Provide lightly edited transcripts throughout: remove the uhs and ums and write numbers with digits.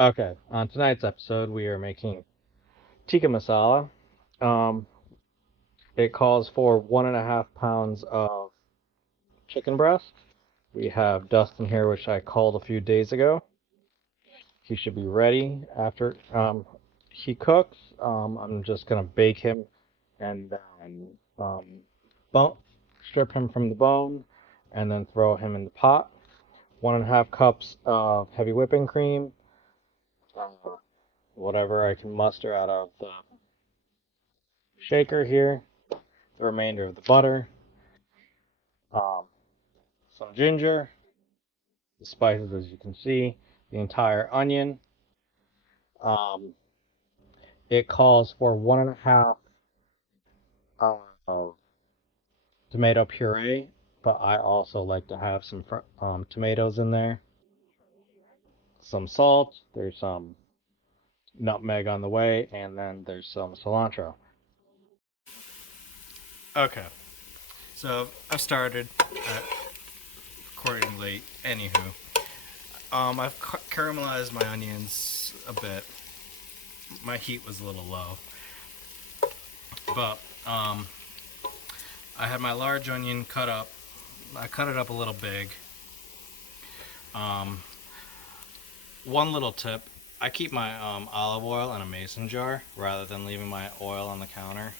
Okay, on tonight's episode, we are making tikka masala. Um, it calls for 1.5 pounds of chicken breast. We have Dustin here, which I called a few days ago. He should be ready after he cooks. I'm just gonna bake him and then bone, strip him from the bone, and then throw him in the pot. 1.5 cups of heavy whipping cream, uh, whatever I can muster out of the shaker here, the remainder of the butter, um, some ginger, the spices as you can see, the entire onion. Um, it calls for 1.5 of tomato puree, but I also like to have some tomatoes in there, some salt, there's some nutmeg on the way, and then there's some cilantro. Okay, so I've started recording late. Anywho, I've caramelized my onions a bit. My heat was a little low, but I had my large onion cut up. I cut it up a little big. Um, One little tip: I keep my olive oil in a mason jar rather than leaving my oil on the counter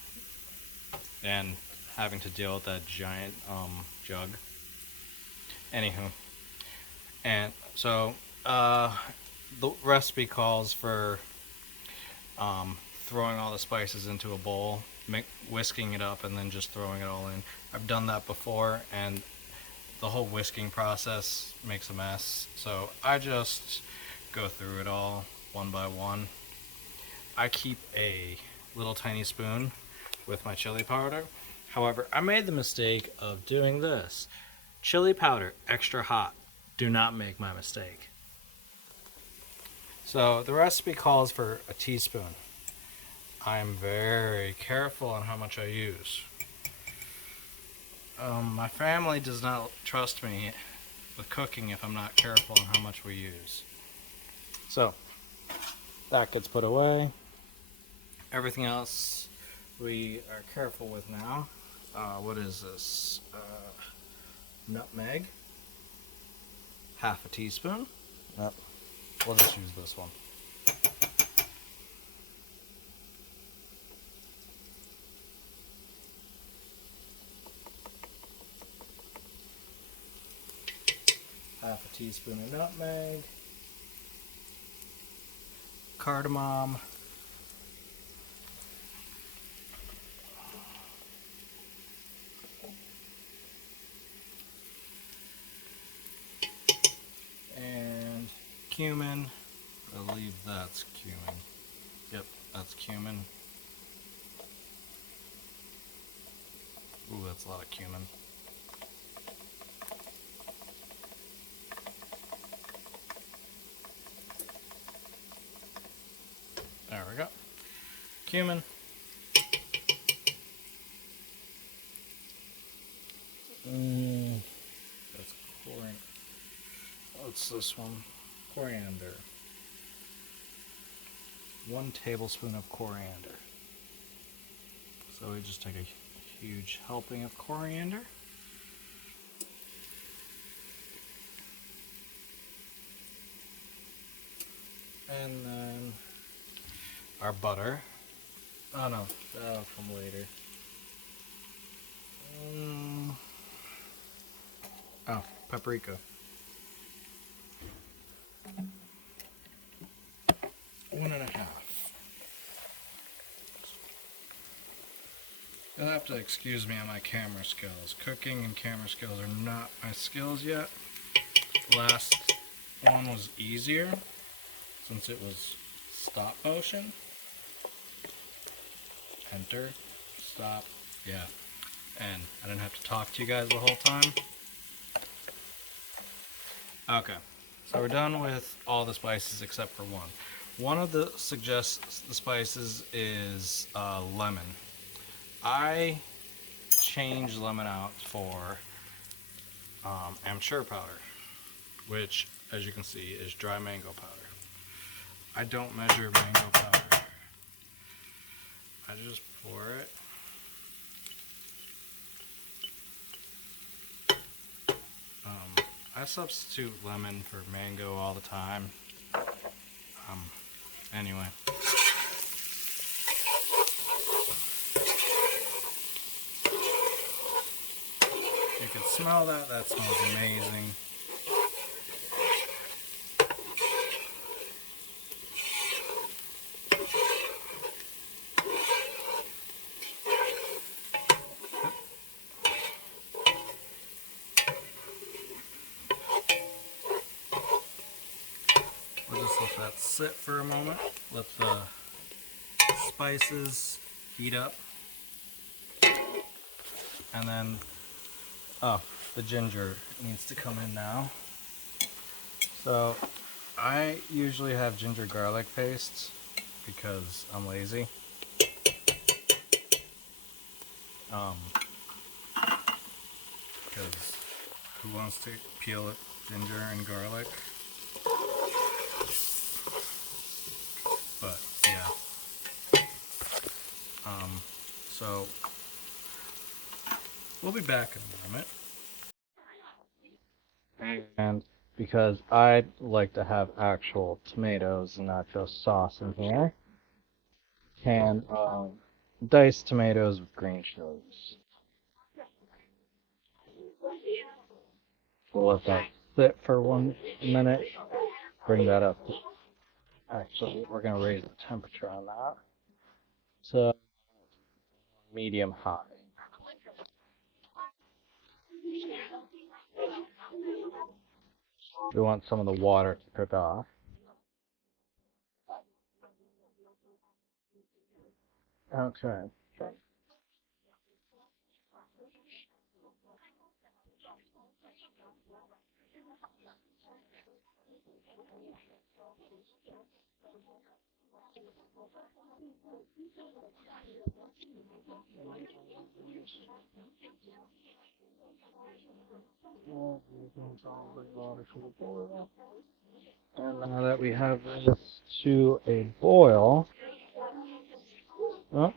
and having to deal with that giant jug. Anywho, and so uh, the recipe calls for throwing all the spices into a bowl, whisking it up, and then just throwing it all in. I've done that before, and the whole whisking process makes a mess. So I just go through it all one by one. I keep a little tiny spoon with my chili powder. However, I made the mistake of doing this. Chili powder, extra hot. Do not make my mistake. So the recipe calls for a teaspoon. I am very careful on how much I use. My family does not trust me with cooking if I'm not careful on how much we use. So that gets put away. Everything else we are careful with now. What is this? Nutmeg, half a teaspoon. Yep. We'll just use this one. Half a teaspoon of nutmeg, cardamom, and cumin. I believe that's cumin. Yep, that's cumin. Ooh, that's a lot of cumin. There we go. Cumin. That's coriander. What's this one? Coriander. 1 tablespoon of coriander. So we just take a huge helping of coriander. And then our butter. Oh no, that'll come later. Oh, paprika. 1.5. You'll have to excuse me on my camera skills. Cooking and camera skills are not my skills yet. The last one was easier since it was stop motion. Enter, stop, yeah. And I didn't have to talk to you guys the whole time. Okay, so we're done with all the spices except for one. One of the spices is lemon. I change lemon out for Amchur powder, which, as you can see, is dry mango powder. I don't measure mango powder. I just pour it. I substitute lemon for mango all the time. Anyway. You can smell that. That smells amazing. We'll just let that sit for a moment. Let the spices heat up. And then, the ginger needs to come in now. So, I usually have ginger garlic paste because I'm lazy. Because who wants to peel it, ginger and garlic? But yeah. So we'll be back in a moment. And because I like to have actual tomatoes and not just sauce in here, canned diced tomatoes with green chilies. We'll let that sit for 1 minute. Bring that up. Actually, we're gonna raise the temperature on that to medium high. We want some of the water to cook off. Okay. And now that we have this to a boil, oh,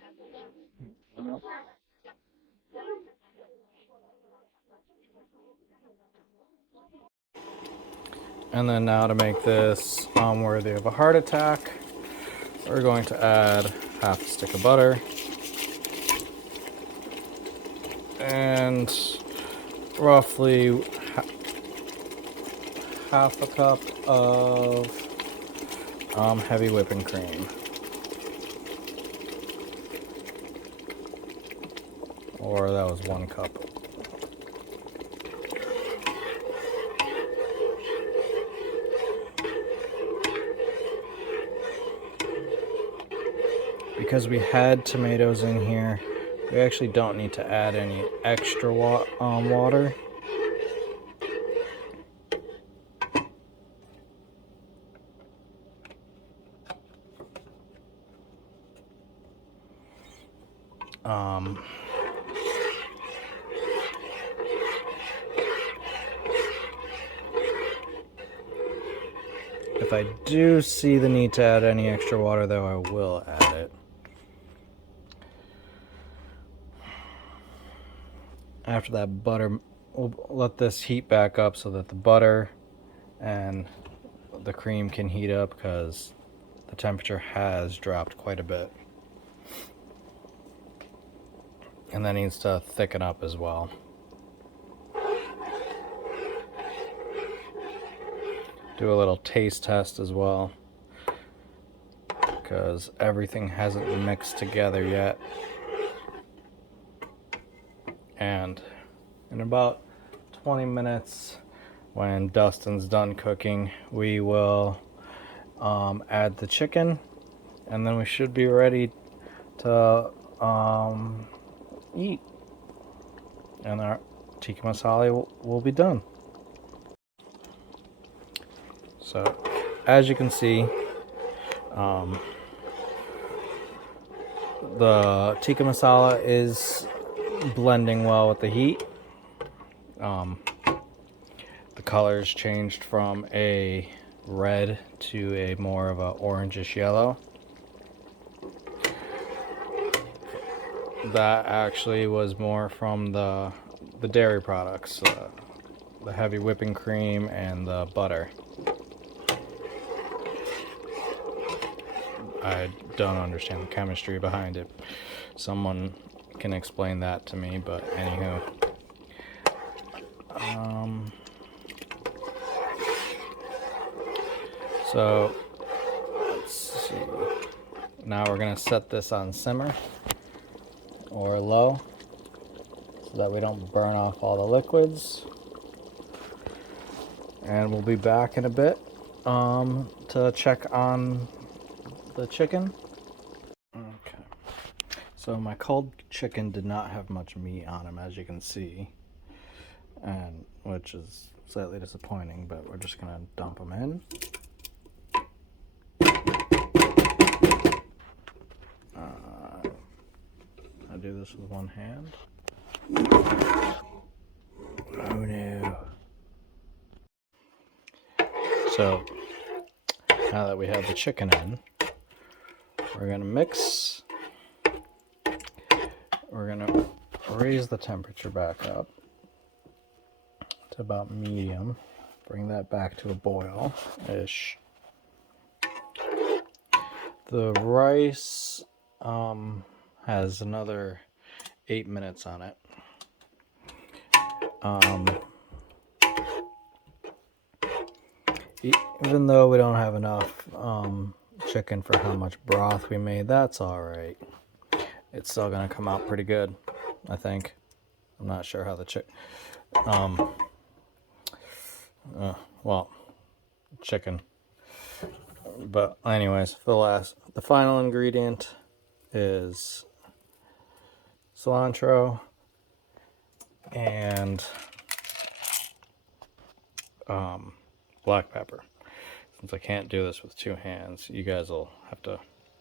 and then now to make this worthy of a heart attack, we're going to add half a stick of butter and roughly half a cup of heavy whipping cream. Or that was 1 cup. Because we had tomatoes in here, we actually don't need to add any extra water. If I do see the need to add any extra water, though, I will add it. After that butter, we'll let this heat back up so that the butter and the cream can heat up because the temperature has dropped quite a bit. And that needs to thicken up as well. Do a little taste test as well because everything hasn't mixed together yet. And in about 20 minutes, when Dustin's done cooking, we will add the chicken, and then we should be ready to eat. And our tikka masala will be done. So, as you can see, the tikka masala is blending well with the heat. The color's changed from a red to a more of a orangish yellow. That actually was more from the dairy products, the heavy whipping cream and the butter. I don't understand the chemistry behind it. Someone can explain that to me, but anywho. So let's see. Now we're gonna set this on simmer or low so that we don't burn off all the liquids. And we'll be back in a bit to check on the chicken. Okay. So my cold chicken did not have much meat on him, as you can see, and which is slightly disappointing, but we're just gonna dump them in. I do this with one hand. Oh no. So now that we have the chicken in, we're gonna mix. We're gonna raise the temperature back up to about medium. Bring that back to a boil-ish. The rice has another 8 minutes on it. Even though we don't have enough chicken for how much broth we made, that's all right. It's still gonna come out pretty good, I think. I'm not sure how the chicken. But anyways, the final ingredient is cilantro and black pepper. Since I can't do this with two hands, you guys will have to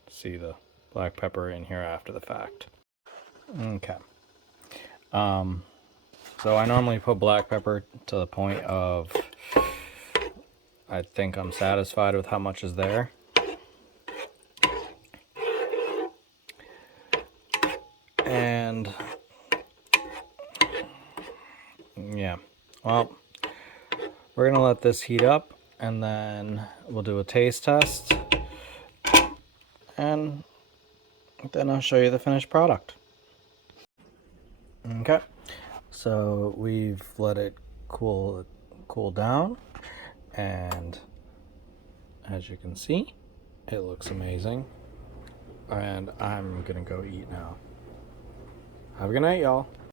see the black pepper in here after the fact. Okay. So I normally put black pepper to the point of I think I'm satisfied with how much is there. And yeah, well, we're gonna let this heat up and then we'll do a taste test and then I'll show you the finished product. Okay, so we've let it cool down, and as you can see, it looks amazing, and I'm gonna go eat now. Have a good night, y'all.